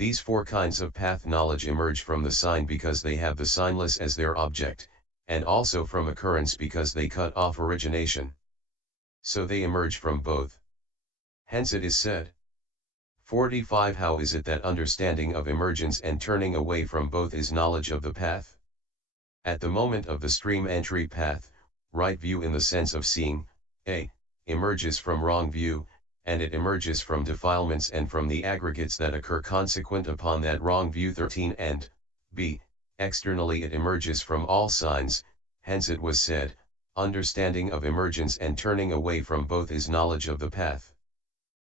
These four kinds of path knowledge emerge from the sign because they have the signless as their object, and also from occurrence because they cut off origination. So they emerge from both. Hence it is said. 45. How is it that understanding of emergence and turning away from both is knowledge of the path? At the moment of the stream entry path, right view in the sense of seeing, a, emerges from wrong view, and it emerges from defilements and from the aggregates that occur consequent upon that wrong view. 13. And b, externally it emerges from all signs, hence it was said, understanding of emergence and turning away from both is knowledge of the path.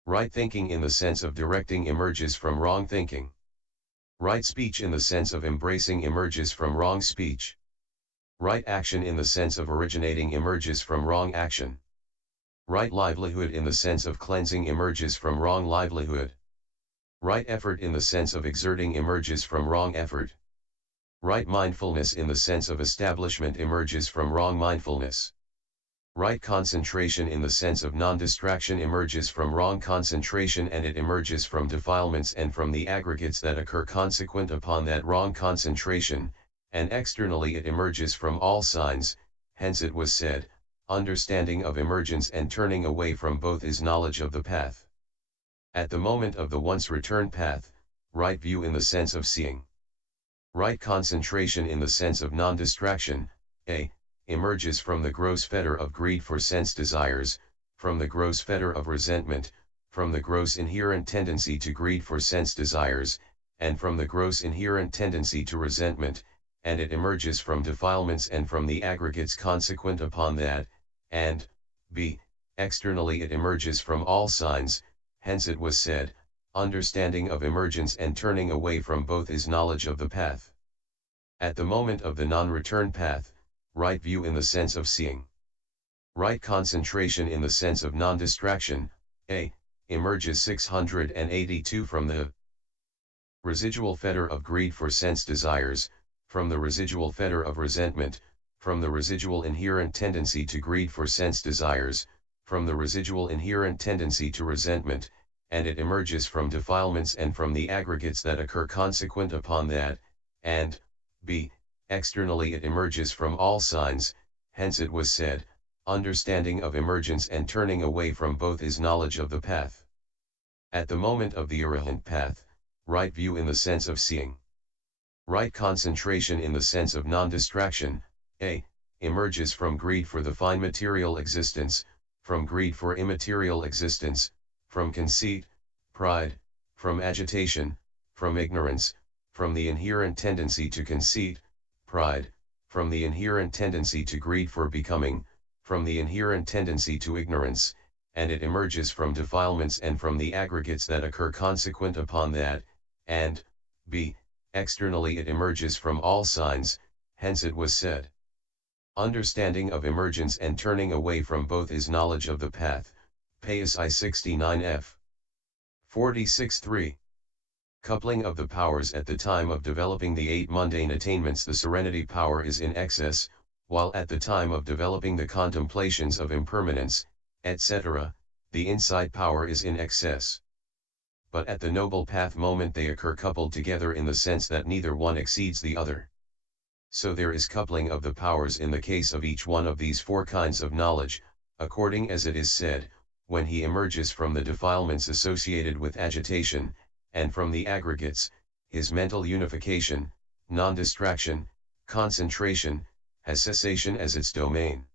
Right thinking in the sense of directing emerges from wrong thinking. Right speech in the sense of embracing emerges from wrong speech. Right action in the sense of originating emerges from wrong action. Right livelihood in the sense of cleansing emerges from wrong livelihood. Right effort in the sense of exerting emerges from wrong effort. Right mindfulness in the sense of establishment emerges from wrong mindfulness. Right concentration in the sense of non-distraction emerges from wrong concentration, and it emerges from defilements and from the aggregates that occur consequent upon that wrong concentration, and externally it emerges from all signs, hence it was said, understanding of emergence and turning away from both is knowledge of the path. At the moment of the once return path, right view in the sense of seeing. Right concentration in the sense of non-distraction, a, emerges from the gross fetter of greed for sense desires, from the gross fetter of resentment, from the gross inherent tendency to greed for sense desires, and from the gross inherent tendency to resentment, and it emerges from defilements and from the aggregates consequent upon that, and b, externally it emerges from all signs, hence it was said, understanding of emergence and turning away from both is knowledge of the path. At the moment of the non-return path, right view in the sense of seeing. Right concentration in the sense of non-distraction, a, emerges 682 from the residual fetter of greed for sense desires, from the residual fetter of resentment, from the residual inherent tendency to greed for sense desires, from the residual inherent tendency to resentment, and it emerges from defilements and from the aggregates that occur consequent upon that, and b, externally it emerges from all signs, hence it was said, understanding of emergence and turning away from both is knowledge of the path. At the moment of the arahant path, right view in the sense of seeing. Right concentration in the sense of non-distraction, a, emerges from greed for the fine material existence, from greed for immaterial existence, from conceit, pride, from agitation, from ignorance, from the inherent tendency to conceit, pride, from the inherent tendency to greed for becoming, from the inherent tendency to ignorance, and it emerges from defilements and from the aggregates that occur consequent upon that, and b, externally it emerges from all signs, hence it was said, understanding of emergence and turning away from both is knowledge of the path. Pais I 69f. 46.3. Coupling of the powers. At the time of developing the 8 mundane attainments, the serenity power is in excess, while at the time of developing the contemplations of impermanence, etc., the insight power is in excess. But at the noble path moment they occur coupled together in the sense that neither one exceeds the other. So there is coupling of the powers in the case of each one of these four kinds of knowledge, according as it is said, when he emerges from the defilements associated with agitation, and from the aggregates, his mental unification, non-distraction, concentration, has cessation as its domain.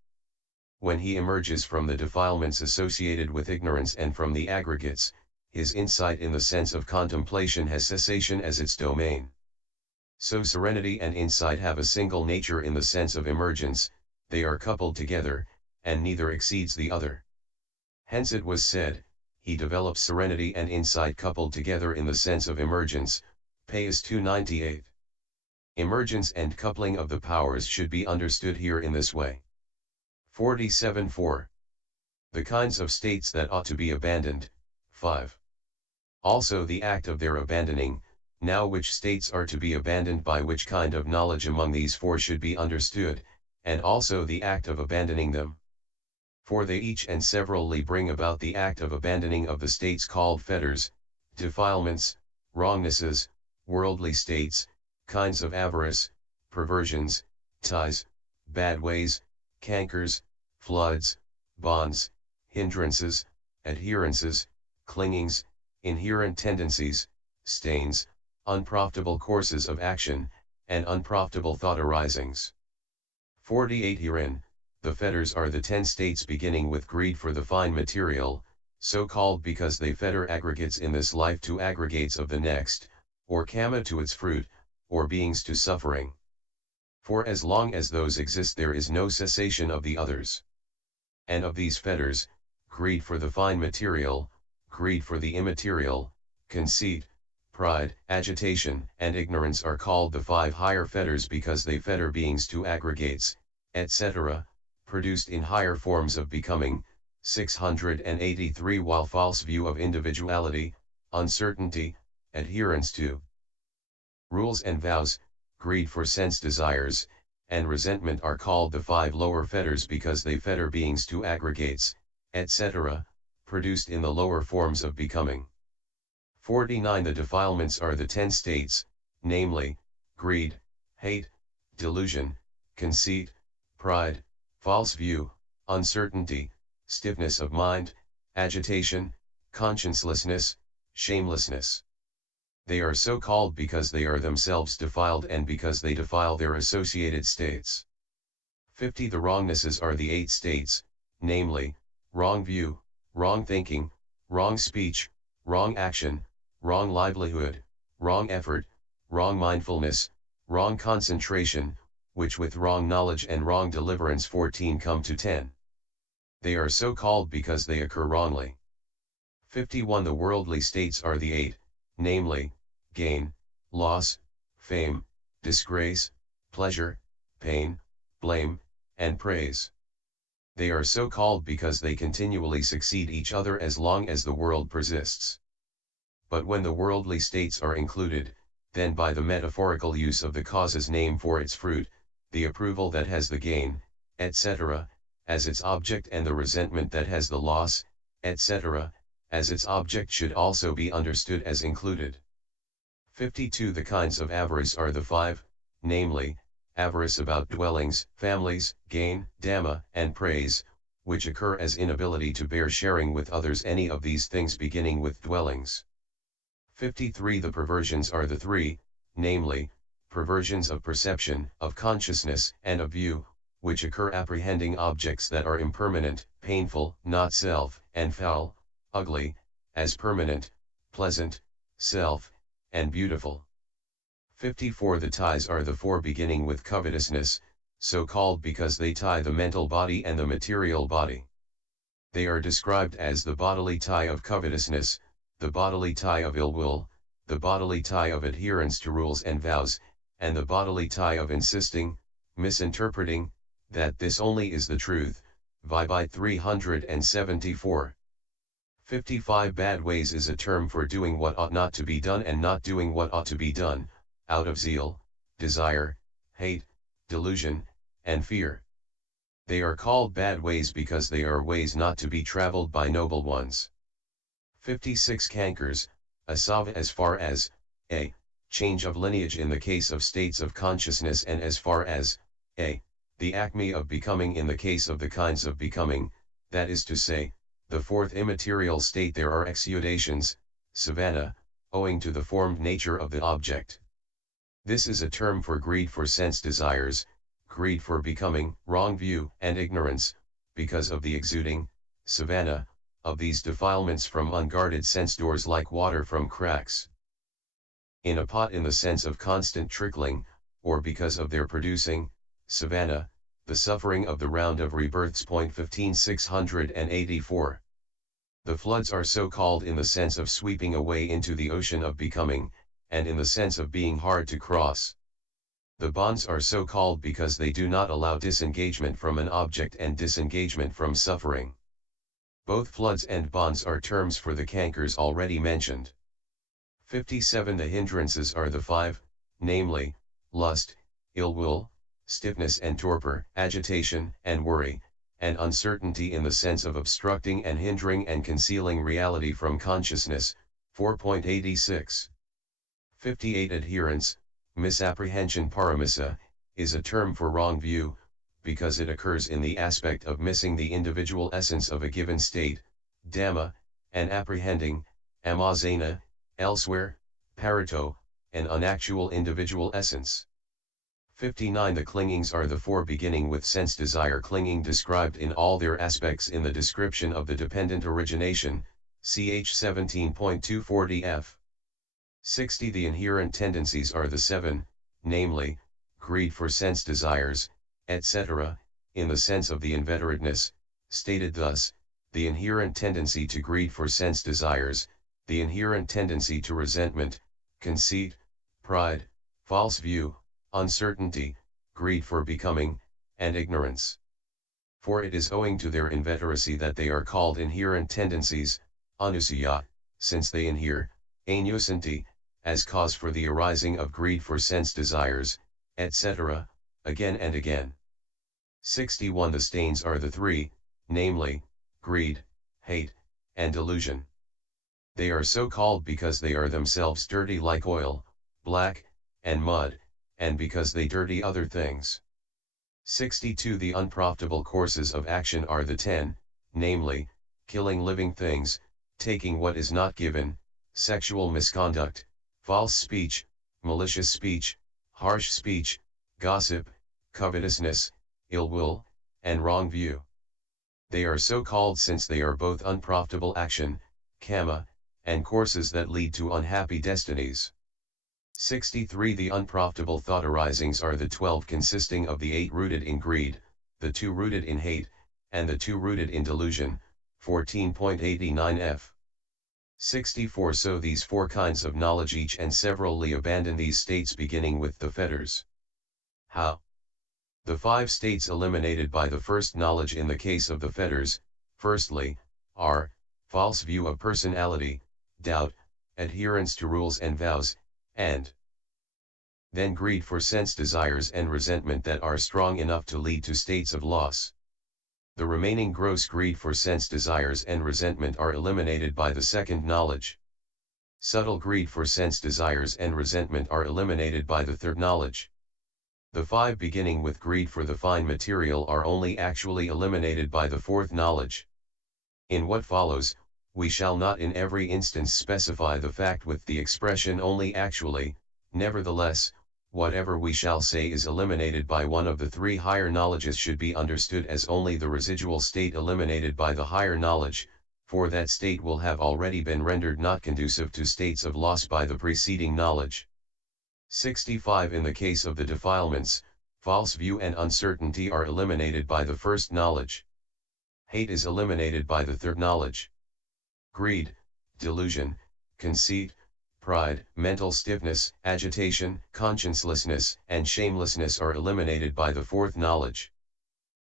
When he emerges from the defilements associated with ignorance and from the aggregates, his insight in the sense of contemplation has cessation as its domain. So serenity and insight have a single nature in the sense of emergence, they are coupled together, and neither exceeds the other. Hence it was said, he develops serenity and insight coupled together in the sense of emergence, Pais 298. Emergence and coupling of the powers should be understood here in this way. 47.4. The kinds of states that ought to be abandoned, 5. Also the act of their abandoning, now which states are to be abandoned by which kind of knowledge among these four should be understood, and also the act of abandoning them. For they each and severally bring about the act of abandoning of the states called fetters, defilements, wrongnesses, worldly states, kinds of avarice, perversions, ties, bad ways, cankers, floods, bonds, hindrances, adherences, clingings, inherent tendencies, stains, unprofitable courses of action, and unprofitable thought arisings. 48 Herein, the fetters are the 10 states beginning with greed for the fine material, so called because they fetter aggregates in this life to aggregates of the next, or kama to its fruit, or beings to suffering. For as long as those exist there is no cessation of the others. And of these fetters, greed for the fine material, greed for the immaterial, conceit, pride, agitation, and ignorance are called the 5 higher fetters because they fetter beings to aggregates, etc., produced in higher forms of becoming. 683 While false view of individuality, uncertainty, adherence to rules and vows, greed for sense desires, and resentment are called the 5 lower fetters because they fetter beings to aggregates, etc., produced in the lower forms of becoming. 49 The defilements are the 10 states, namely, greed, hate, delusion, conceit, pride, false view, uncertainty, stiffness of mind, agitation, consciencelessness, shamelessness. They are so called because they are themselves defiled and because they defile their associated states. 50 The wrongnesses are the 8 states, namely, wrong view, wrong thinking, wrong speech, wrong action, wrong livelihood, wrong effort, wrong mindfulness, wrong concentration, which with wrong knowledge and wrong deliverance 14 come to 10. They are so called because they occur wrongly. 51 The worldly states are the 8, namely, gain, loss, fame, disgrace, pleasure, pain, blame, and praise. They are so called because they continually succeed each other as long as the world persists. But when the worldly states are included, then by the metaphorical use of the cause's name for its fruit, the approval that has the gain, etc., as its object and the resentment that has the loss, etc., as its object should also be understood as included. 52 The kinds of avarice are the 5, namely, avarice about dwellings, families, gain, dhamma, and praise, which occur as inability to bear sharing with others any of these things beginning with dwellings. 53 The perversions are the 3, namely, perversions of perception, of consciousness, and of view, which occur apprehending objects that are impermanent, painful, not self, and foul, ugly, as permanent, pleasant, self, and beautiful. 54 The ties are the 4 beginning with covetousness, so called because they tie the mental body and the material body. They are described as the bodily tie of covetousness, the bodily tie of ill will, the bodily tie of adherence to rules and vows, and the bodily tie of insisting, misinterpreting, that this only is the truth. By 374. 55 Bad ways is a term for doing what ought not to be done and not doing what ought to be done, out of zeal, desire, hate, delusion, and fear. They are called bad ways because they are ways not to be traveled by noble ones. 56 Cankers, asava as far as, a, change of lineage in the case of states of consciousness and as far as, a, the acme of becoming in the case of the kinds of becoming, that is to say, the 4th immaterial state there are exudations, savana, owing to the formed nature of the object. This is a term for greed for sense desires, greed for becoming, wrong view, and ignorance, because of the exuding, savana, of these defilements from unguarded sense doors like water from cracks in a pot in the sense of constant trickling, or because of their producing, savana, the suffering of the round of rebirths. 15684. The floods are so called in the sense of sweeping away into the ocean of becoming, and in the sense of being hard to cross. The bonds are so called because they do not allow disengagement from an object and disengagement from suffering. Both floods and bonds are terms for the cankers already mentioned. 57 The hindrances are the 5, namely, lust, ill will, stiffness and torpor, agitation and worry, and uncertainty in the sense of obstructing and hindering and concealing reality from consciousness. 4.86. 58 Adherence, misapprehension paramissa, is a term for wrong view, because it occurs in the aspect of missing the individual essence of a given state, Dhamma, and apprehending, amazena, elsewhere, parato, an unactual individual essence. 59 The clingings are the four beginning with sense desire clinging described in all their aspects in the description of the dependent origination, ch 17.240 f. 60 The inherent tendencies are the seven, namely, greed for sense desires, etc., in the sense of the inveterateness, stated thus, the inherent tendency to greed for sense desires, the inherent tendency to resentment, conceit, pride, false view, uncertainty, greed for becoming, and ignorance. For it is owing to their inveteracy that they are called inherent tendencies, anusaya, since they inhere, anusanti, as cause for the arising of greed for sense desires, etc., again and again. 61 The stains are the three, namely, greed, hate, and delusion. They are so called because they are themselves dirty like oil, black, and mud, and because they dirty other things. 62 The unprofitable courses of action are the 10, namely, killing living things, taking what is not given, sexual misconduct, false speech, malicious speech, harsh speech, gossip, covetousness, ill will, and wrong view. They are so called since they are both unprofitable action, kamma, and courses that lead to unhappy destinies. 63 The unprofitable thought arisings are the 12 consisting of the 8 rooted in greed, the 2 rooted in hate, and the 2 rooted in delusion, 14.89 f. 64 So these 4 kinds of knowledge each and severally abandon these states beginning with the fetters. How? The 5 states eliminated by the first knowledge in the case of the fetters, firstly, are, false view of personality, doubt, adherence to rules and vows, and then greed for sense desires and resentment that are strong enough to lead to states of loss. The remaining gross greed for sense desires and resentment are eliminated by the second knowledge. Subtle greed for sense desires and resentment are eliminated by the third knowledge. The 5 beginning with greed for the fine material are only actually eliminated by the fourth knowledge. In what follows, we shall not in every instance specify the fact with the expression only actually, nevertheless, whatever we shall say is eliminated by one of the 3 higher knowledges should be understood as only the residual state eliminated by the higher knowledge, for that state will have already been rendered not conducive to states of loss by the preceding knowledge. 65 In the case of the defilements, false view and uncertainty are eliminated by the first knowledge. Hate is eliminated by the third knowledge. Greed, delusion, conceit, pride, mental stiffness, agitation, consciencelessness, and shamelessness are eliminated by the fourth knowledge.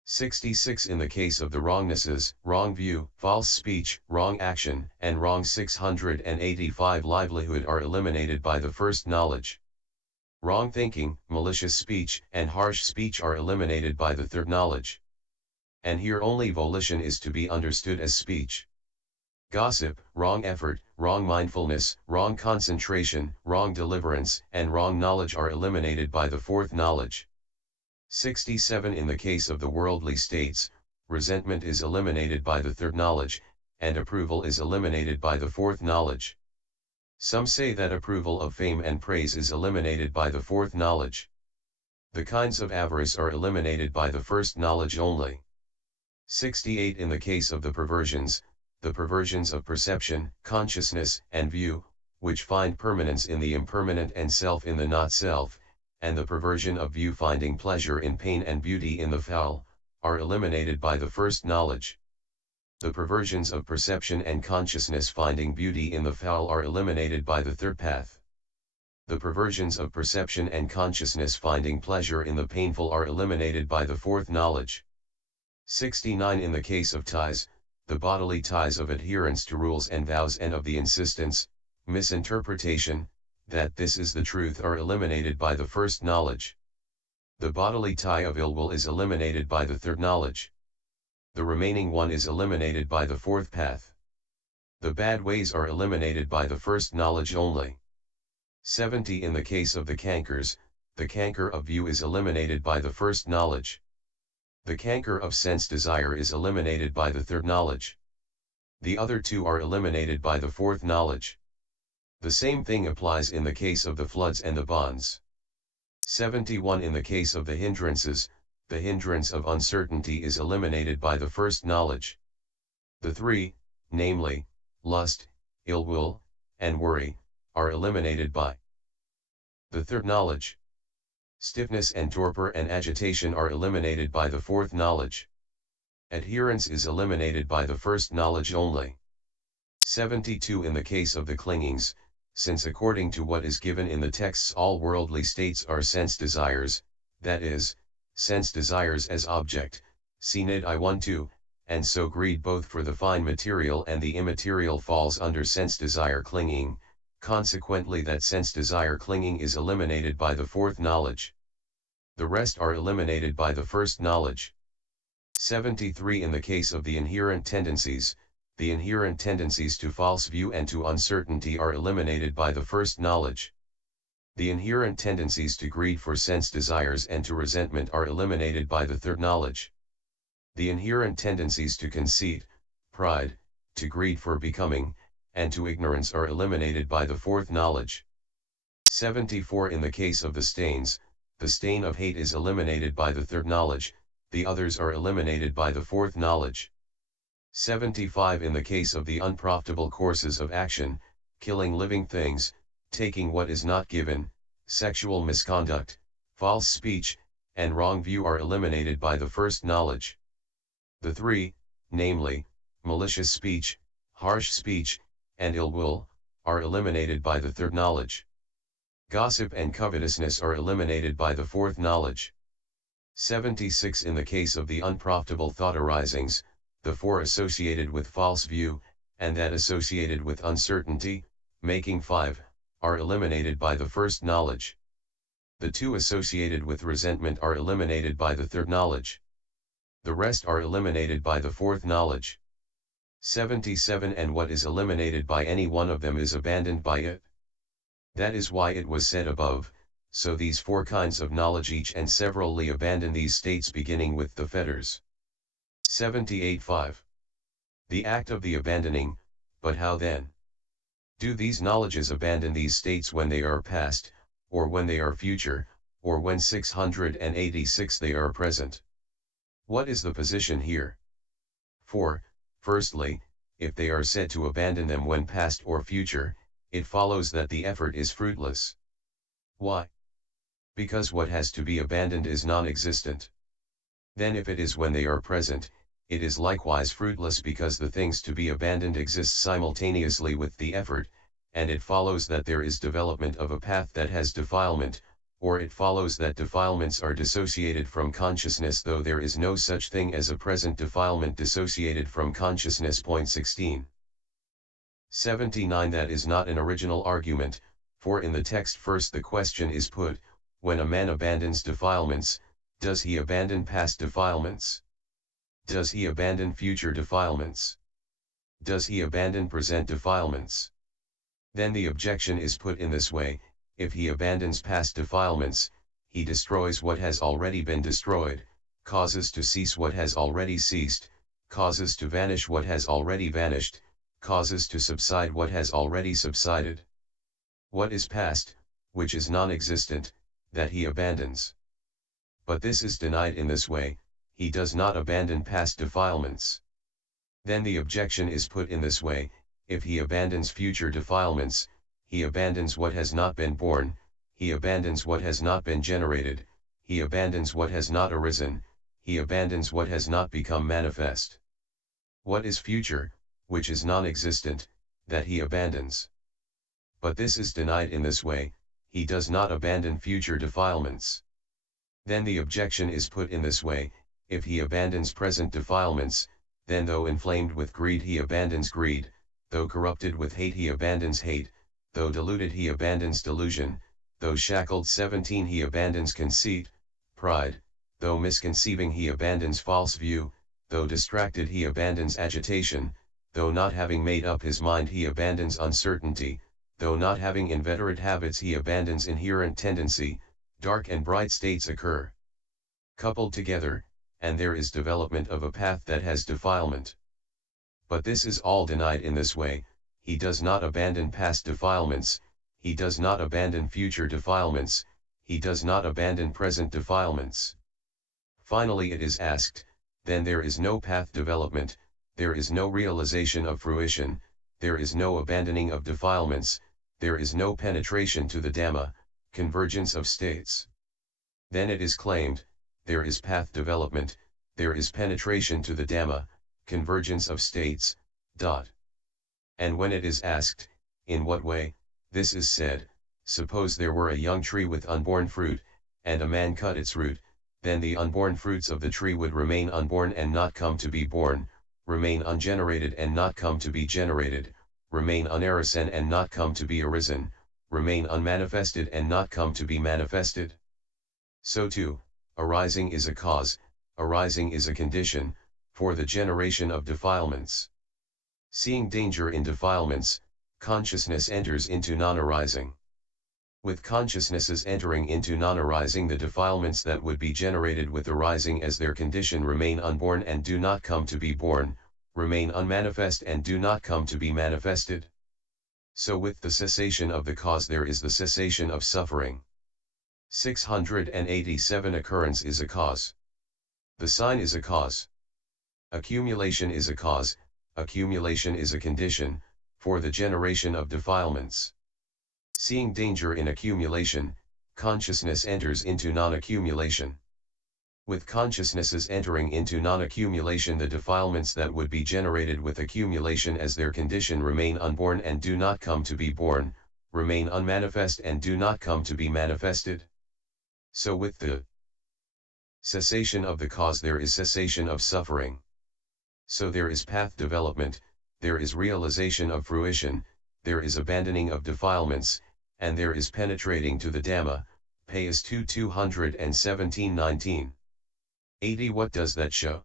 66 In the case of the wrongnesses, wrong view, false speech, wrong action, and wrong 685 livelihood are eliminated by the first knowledge. Wrong thinking, malicious speech, and harsh speech are eliminated by the third knowledge. And here only volition is to be understood as speech. Gossip, wrong effort, wrong mindfulness, wrong concentration, wrong deliverance, and wrong knowledge are eliminated by the fourth knowledge. 67 In the case of the worldly states, resentment is eliminated by the third knowledge, and approval is eliminated by the fourth knowledge. Some say that approval of fame and praise is eliminated by the fourth knowledge. The kinds of avarice are eliminated by the first knowledge only. 68 In the case of the perversions of perception, consciousness, and view, which find permanence in the impermanent and self in the not-self, and the perversion of view finding pleasure in pain and beauty in the foul, are eliminated by the first knowledge. The perversions of perception and consciousness finding beauty in the foul are eliminated by the third path. The perversions of perception and consciousness finding pleasure in the painful are eliminated by the fourth knowledge. 69 In the case of ties, the bodily ties of adherence to rules and vows and of the insistence, misinterpretation, that this is the truth are eliminated by the first knowledge. The bodily tie of ill will is eliminated by the third knowledge. The remaining one is eliminated by the fourth path. The bad ways are eliminated by the first knowledge only. 70 In the case of the cankers, the canker of view is eliminated by the first knowledge. The canker of sense desire is eliminated by the third knowledge. The other two are eliminated by the fourth knowledge. The same thing applies in the case of the floods and the bonds. 71 In the case of the hindrances, the hindrance of uncertainty is eliminated by the first knowledge. The three, namely, lust, ill will, and worry, are eliminated by the third knowledge. Stiffness and torpor and agitation are eliminated by the fourth knowledge. Adherence is eliminated by the first knowledge only. 72 In the case of the clingings, since according to what is given in the texts all worldly states are sense desires, that is, sense desires as object, Cnid I12, and so greed both for the fine material and the immaterial falls under sense desire clinging, consequently that sense desire clinging is eliminated by the fourth knowledge. The rest are eliminated by the first knowledge. 73 In the case of the inherent tendencies, the inherent tendencies to false view and to uncertainty are eliminated by the first knowledge. The inherent tendencies to greed for sense desires and to resentment are eliminated by the third knowledge. The inherent tendencies to conceit, pride, to greed for becoming, and to ignorance are eliminated by the fourth knowledge. 74 In the case of the stains, the stain of hate is eliminated by the third knowledge, the others are eliminated by the fourth knowledge. 75 In the case of the unprofitable courses of action, killing living things, taking what is not given, sexual misconduct, false speech, and wrong view are eliminated by the first knowledge. The three, namely, malicious speech, harsh speech, and ill will, are eliminated by the third knowledge. Gossip and covetousness are eliminated by the fourth knowledge. 76 In the case of the unprofitable thought arisings, the four associated with false view, and that associated with uncertainty, making five, are eliminated by the first knowledge. The two associated with resentment are eliminated by the third knowledge. The rest are eliminated by the fourth knowledge. 77 And what is eliminated by any one of them is abandoned by it. That is why it was said above, so these four kinds of knowledge each and severally abandon these states beginning with the fetters. 78.5 The act of the abandoning, but how then? Do these knowledges abandon these states when they are past, or when they are future, or when 686 they are present? What is the position here? For, firstly, if they are said to abandon them when past or future, it follows that the effort is fruitless. Why? Because what has to be abandoned is non-existent. Then if it is when they are present, it is likewise fruitless because the things to be abandoned exist simultaneously with the effort, and it follows that there is development of a path that has defilement, or it follows that defilements are dissociated from consciousness though there is no such thing as a present defilement dissociated from consciousness. 16. 79 That is not an original argument, for in the text first the question is put, when a man abandons defilements, does he abandon past defilements? Does he abandon future defilements? Does he abandon present defilements? Then the objection is put in this way, if he abandons past defilements, he destroys what has already been destroyed, causes to cease what has already ceased, causes to vanish what has already vanished, causes to subside what has already subsided. What is past, which is non-existent, that he abandons? But this is denied in this way, he does not abandon past defilements. Then the objection is put in this way, if he abandons future defilements, he abandons what has not been born, he abandons what has not been generated, he abandons what has not arisen, he abandons what has not become manifest. What is future, which is non-existent, that he abandons? But this is denied in this way, he does not abandon future defilements. Then the objection is put in this way, if he abandons present defilements, then though inflamed with greed he abandons greed, though corrupted with hate he abandons hate, though deluded he abandons delusion, though shackled 17 he abandons conceit, pride, though misconceiving he abandons false view, though distracted he abandons agitation, though not having made up his mind he abandons uncertainty, though not having inveterate habits he abandons inherent tendency, dark and bright states occur. Coupled together, and there is development of a path that has defilement. But this is all denied in this way, he does not abandon past defilements, he does not abandon future defilements, he does not abandon present defilements. Finally it is asked, then there is no path development, there is no realization of fruition, there is no abandoning of defilements, there is no penetration to the Dhamma, convergence of states. Then it is claimed, there is path development, there is penetration to the Dhamma, convergence of states. And when it is asked, in what way, this is said, suppose there were a young tree with unborn fruit, and a man cut its root, then the unborn fruits of the tree would remain unborn and not come to be born, remain ungenerated and not come to be generated, remain unarisen and not come to be arisen, remain unmanifested and not come to be manifested. So too, arising is a cause, arising is a condition, for the generation of defilements. Seeing danger in defilements, consciousness enters into non-arising. With consciousnesses entering into non-arising, the defilements that would be generated with arising as their condition remain unborn and do not come to be born, remain unmanifest and do not come to be manifested. So with the cessation of the cause there is the cessation of suffering. 687 Occurrence is a cause. The sign is a cause. Accumulation is a cause, accumulation is a condition, for the generation of defilements. Seeing danger in accumulation, consciousness enters into non-accumulation. With consciousnesses entering into non-accumulation, the defilements that would be generated with accumulation as their condition remain unborn and do not come to be born, remain unmanifest and do not come to be manifested. So with the cessation of the cause there is cessation of suffering. So there is path development, there is realization of fruition, there is abandoning of defilements, and there is penetrating to the Dhamma. Payas 2:217-19. 80. What does that show?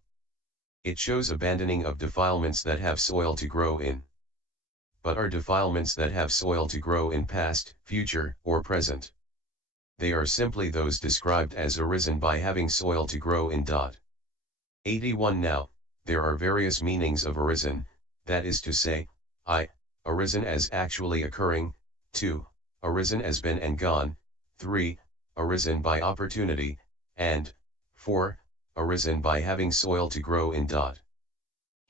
It shows abandoning of defilements that have soil to grow in. But are defilements that have soil to grow in past, future, or present? They are simply those described as arisen by having soil to grow in. 81. Now, there are various meanings of arisen, that is to say, I, arisen as actually occurring, 2, arisen as been and gone, 3, arisen by opportunity, and 4, arisen by having soil to grow in.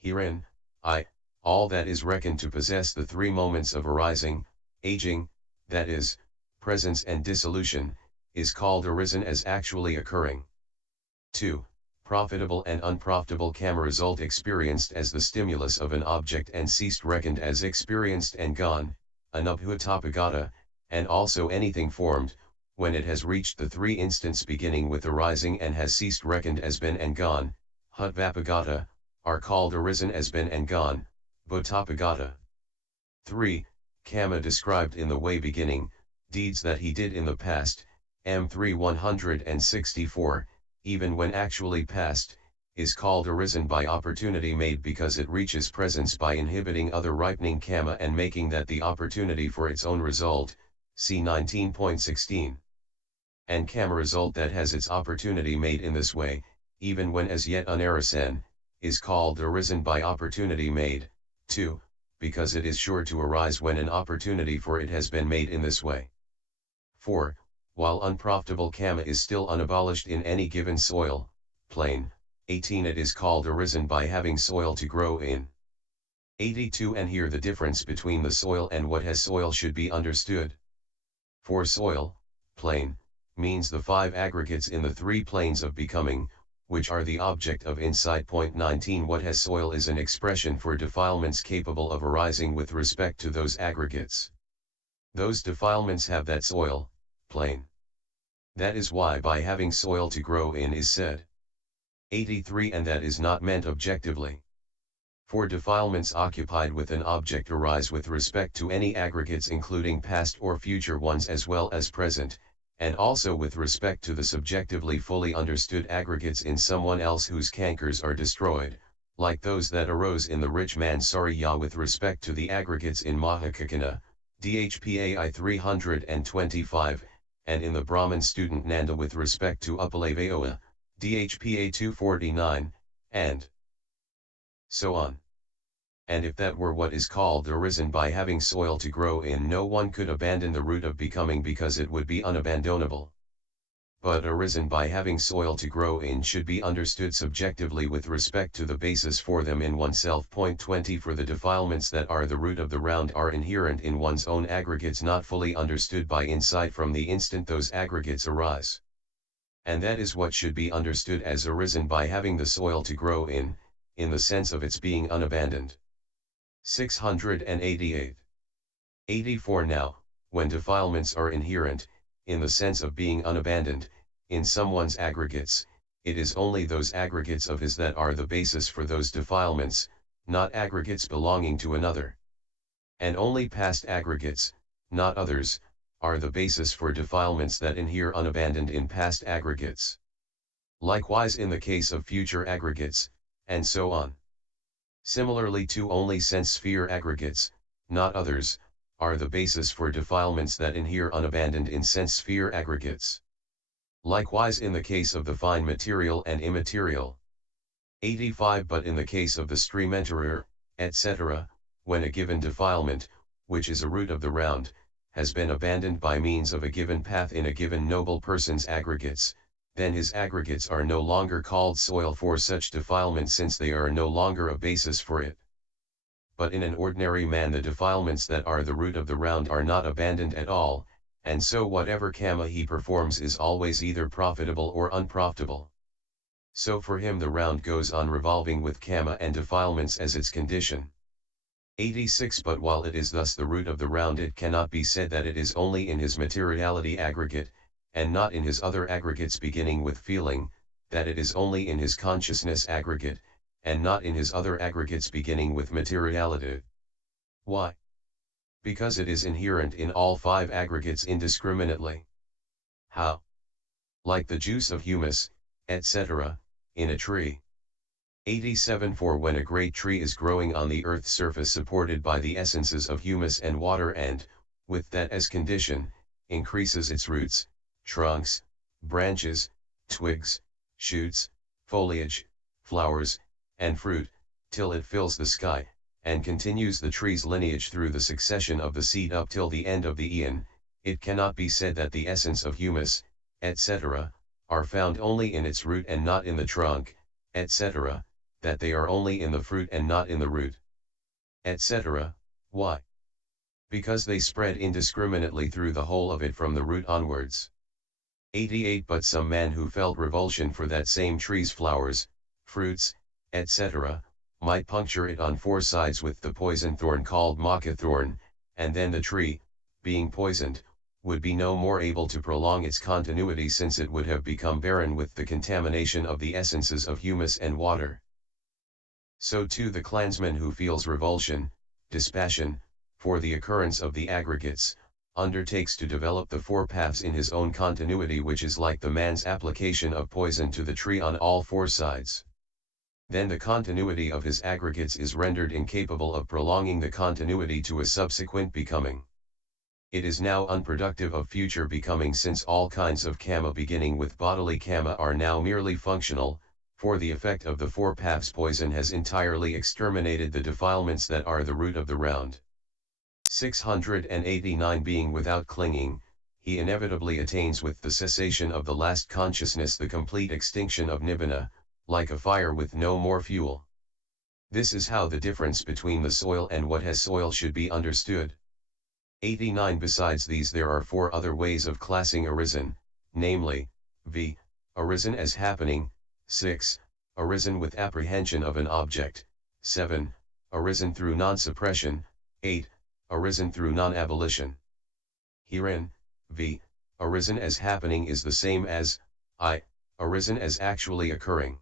Herein, I, all that is reckoned to possess the three moments of arising, aging, that is, presence and dissolution, is called arisen as actually occurring. 2. Profitable and unprofitable karma result experienced as the stimulus of an object and ceased reckoned as experienced and gone, anubhutapagata, and also anything formed, when it has reached the three instants beginning with arising and has ceased reckoned as been and gone, hutvapagata, are called arisen as been and gone, bhutapagata. 3. Karma described in the way beginning, deeds that he did in the past, M3 164, even when actually past, is called arisen by opportunity made because it reaches presence by inhibiting other ripening karma and making that the opportunity for its own result, see 19.16. And karma result that has its opportunity made in this way, even when as yet unarisen, is called arisen by opportunity made, 2, because it is sure to arise when an opportunity for it has been made in this way. 4. While unprofitable karma is still unabolished in any given soil, plane, 18 it is called arisen by having soil to grow in. 82 And here the difference between the soil and what has soil should be understood. For soil, plane, means the five aggregates in the three planes of becoming, which are the object of insight. 19 What has soil is an expression for defilements capable of arising with respect to those aggregates. Those defilements have that soil, plane. That is why by having soil to grow in is said. 83 And that is not meant objectively. For defilements occupied with an object arise with respect to any aggregates including past or future ones as well as present, and also with respect to the subjectively fully understood aggregates in someone else whose cankers are destroyed, like those that arose in the rich man Sariya with respect to the aggregates in Mahakakana, Dhpai 325, and in the Brahman student Nanda with respect to Upalevayoa, Dhpa 249, and so on. And if that were what is called arisen by having soil to grow in, no one could abandon the root of becoming because it would be unabandonable. But arisen by having soil to grow in should be understood subjectively with respect to the basis for them in oneself. 20 For the defilements that are the root of the round are inherent in one's own aggregates, not fully understood by insight from the instant those aggregates arise. And that is what should be understood as arisen by having the soil to grow in the sense of its being unabandoned. 688. 84 Now, when defilements are inherent, in the sense of being unabandoned, in someone's aggregates, it is only those aggregates of his that are the basis for those defilements, not aggregates belonging to another. And only past aggregates, not others, are the basis for defilements that inhere unabandoned in past aggregates. Likewise in the case of future aggregates, and so on. Similarly to only sense sphere aggregates, not others, are the basis for defilements that inhere unabandoned in sense sphere aggregates. Likewise in the case of the fine material and immaterial. 85 But in the case of the stream enterer, etc., when a given defilement, which is a root of the round, has been abandoned by means of a given path in a given noble person's aggregates, then his aggregates are no longer called soil for such defilement, since they are no longer a basis for it. But in an ordinary man the defilements that are the root of the round are not abandoned at all, and so whatever kamma he performs is always either profitable or unprofitable. So for him the round goes on revolving with kamma and defilements as its condition. 86 But while it is thus the root of the round, it cannot be said that it is only in his materiality aggregate, and not in his other aggregates beginning with feeling, that it is only in his consciousness aggregate, and not in his other aggregates beginning with materiality. Why? Because it is inherent in all five aggregates indiscriminately. How? Like the juice of humus, etc., in a tree. 87 For when a great tree is growing on the earth's surface supported by the essences of humus and water and, with that as condition, increases its roots, trunks, branches, twigs, shoots, foliage, flowers, and fruit, till it fills the sky, and continues the tree's lineage through the succession of the seed up till the end of the eon, it cannot be said that the essence of humus, etc., are found only in its root and not in the trunk, etc., that they are only in the fruit and not in the root, etc. Why? Because they spread indiscriminately through the whole of it from the root onwards. 88 But some man who felt revulsion for that same tree's flowers, fruits, etc., might puncture it on four sides with the poison thorn called maca thorn, and then the tree, being poisoned, would be no more able to prolong its continuity, since it would have become barren with the contamination of the essences of humus and water. So too the clansman who feels revulsion, dispassion, for the occurrence of the aggregates, undertakes to develop the four paths in his own continuity, which is like the man's application of poison to the tree on all four sides. Then the continuity of his aggregates is rendered incapable of prolonging the continuity to a subsequent becoming. It is now unproductive of future becoming, since all kinds of kamma beginning with bodily kamma are now merely functional, for the effect of the four paths poison has entirely exterminated the defilements that are the root of the round. 689 Being without clinging, he inevitably attains with the cessation of the last consciousness the complete extinction of nibbana, like a fire with no more fuel. This is how the difference between the soil and what has soil should be understood. 89 Besides these there are four other ways of classing arisen, namely, v. Arisen as happening, 6. Arisen with apprehension of an object, 7. Arisen through non-suppression, 8. Arisen through non-abolition. Herein, v. Arisen as happening is the same as I. Arisen as actually occurring.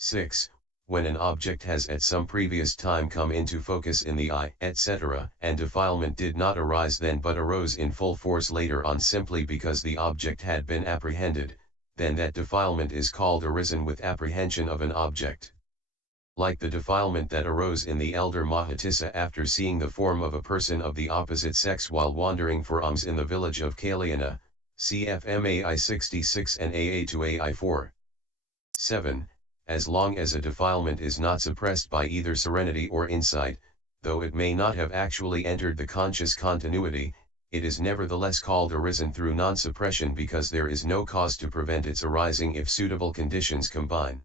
6. When an object has at some previous time come into focus in the eye, etc., and defilement did not arise then but arose in full force later on simply because the object had been apprehended, then that defilement is called arisen with apprehension of an object. Like the defilement that arose in the elder Mahatissa after seeing the form of a person of the opposite sex while wandering for alms in the village of Kalyana, CFMAI 66 and AA to AI 4. 7. As long as a defilement is not suppressed by either serenity or insight, though it may not have actually entered the conscious continuity, it is nevertheless called arisen through non-suppression because there is no cause to prevent its arising if suitable conditions combine.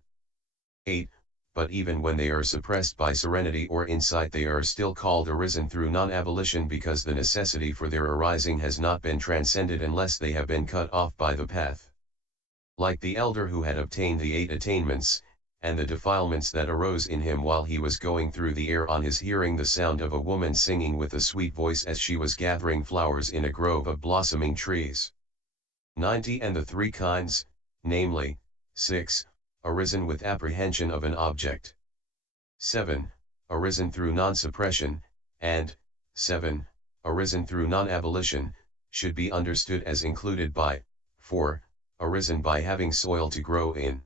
8. But even when they are suppressed by serenity or insight, they are still called arisen through non-abolition because the necessity for their arising has not been transcended unless they have been cut off by the path. Like the elder who had obtained the 8 attainments, and the defilements that arose in him while he was going through the air on his hearing the sound of a woman singing with a sweet voice as she was gathering flowers in a grove of blossoming trees. 90. And the 3 kinds, namely, 6. Arisen with apprehension of an object. 7. Arisen through non-suppression, and 7. Arisen through non-abolition, should be understood as included by 4. Arisen by having soil to grow in.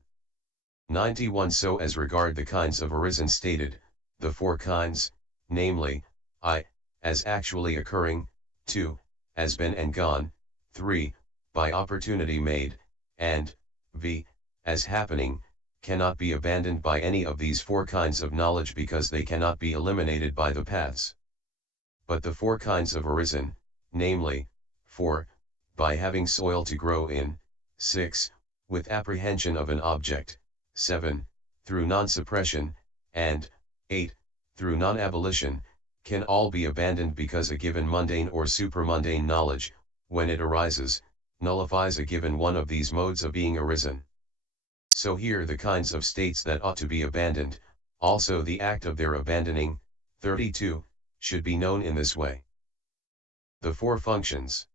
91. So as regard the kinds of arisen stated, the 4 kinds, namely, I, as actually occurring, 2, as been and gone, 3, by opportunity made, and v, as happening, cannot be abandoned by any of these 4 kinds of knowledge because they cannot be eliminated by the paths. But the 4 kinds of arisen, namely, 4, by having soil to grow in, 6, with apprehension of an object, 7, through non-suppression, and 8, through non-abolition, can all be abandoned because a given mundane or supramundane knowledge, when it arises, nullifies a given one of these modes of being arisen. So here the kinds of states that ought to be abandoned, also the act of their abandoning, 32, should be known in this way. The 4 functions.